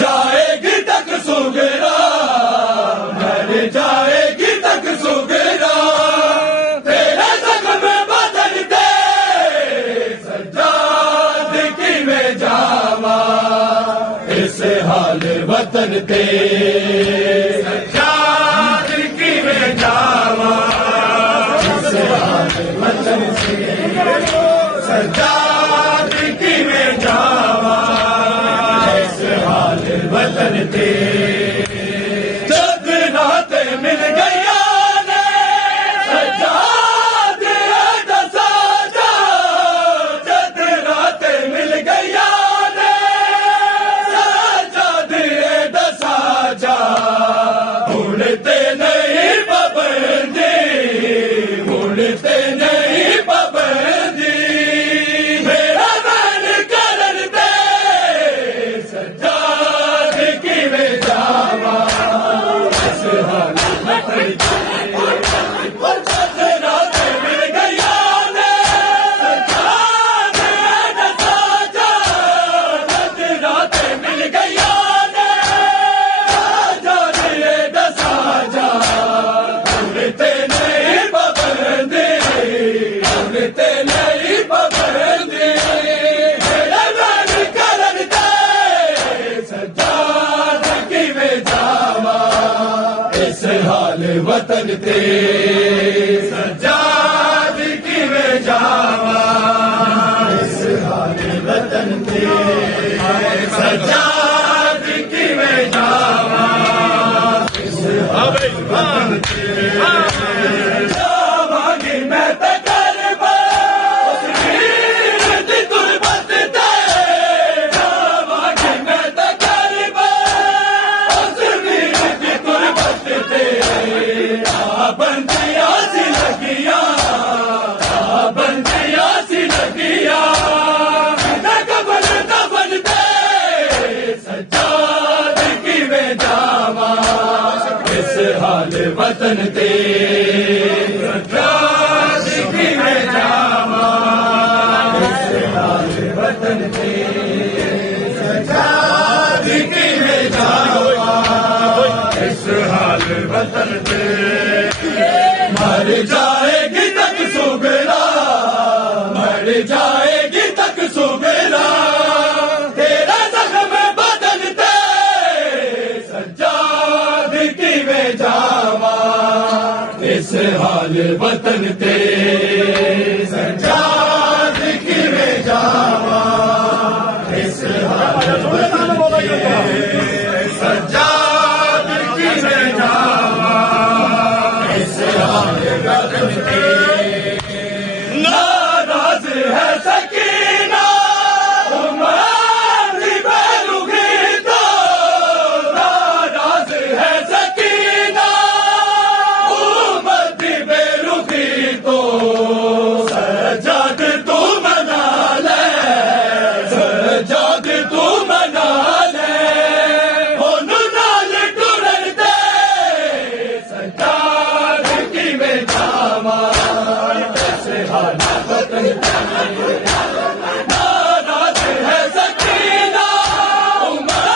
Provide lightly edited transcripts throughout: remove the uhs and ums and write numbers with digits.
जाएगी तक सुगरा, मर जाएगी तक सुगरा, तेरे जख्म बदन दे सज्जाद की मैं जावा, इस हाल वतन ते सज्जाद की मैं जावा, इस हाल वतन से सज्जाद की मैं जावा, इस हाल वतन ते जब रात मिल गया ने सज्जाद दसा जा, जब रात मिल गया ने सज्जाद दसा जा, उड़ते नहीं पाबंदी, उड़ते नहीं पाबंदी, मेरा मन करन दे सज्जाद की मैं जावा, इस हाल वतन ते रात मिल गया ने सज्जाद दसा जा, जब रात मिल गया ने सज्जाद दसा जा, उड़ते नहीं पाबंदी, उड़ते नहीं पाबंदी, मेरा मन करन दे सज्जाद की मैं जावा, इस हाल वतन ते सज्जाद की मैं जावा, इस हाल वतन ते सज्जाद की मैं जावा, इस हाल वतन ते जावांगी मैं ते करबा, उस वीर दी गुरबत ते जावांगी मैं ते करबा, उस वीर दी गुरबत ते बंदियां सी लगियां, बंदियां सी लगियां, कबर दफन दे सज्जाद की मैं जावा, इस हाल वतन ते सज्जाद की मैं जावा, इस हाल वतन ते सज्जाद की मैं जावा, इस हाल वतन ते मर जाएगी तक सुगरा, मर जाएगी तक सुगरा, तेरा जख्म बदन ते सज्जाद की मैं जावा, इस हाल वतन ते सज्जाद की मैं जावा, इस हाल वतन ते सज्जाद की मैं जावा, इस हाल वतन ते नाराज है सकीना उमर दी बेरुखी तो, नाराज है सकीना उमर दी बेरुखी तो, सज्जाद तू मना ले, सज्जाद तू मना ले, ओनू नाल टुरन दे सज्जाद की मैं जावा, इस हाल वतन ते नाराज है सकीना उमर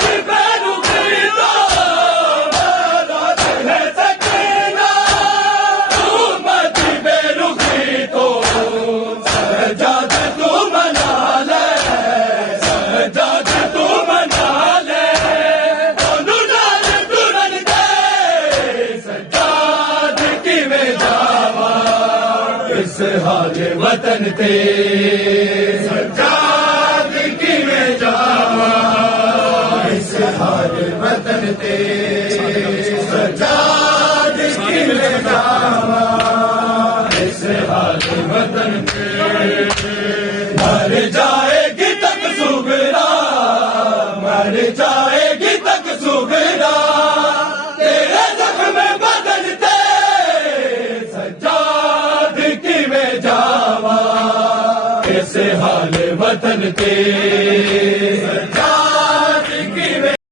दी बेरुखी तो, नाराज है सकीना उमर दी बेरुखी तो, सज्जाद तू मना ले, सज्जाद तू मना ले, ओनू नाल टुरन दे सज्जाद की मैं जावा, इस हाल वतन ते सज्जाद की मैं जावा, इस हाल वतन ते सज्जाद की मैं जावा, इस हाल वतन ते मर जाएगी तक सुगरा, मर जाएगी तक सुगरा, तेरे जख्म बदन ते सज्जाद की मैं जावा, इस हाल वतन ते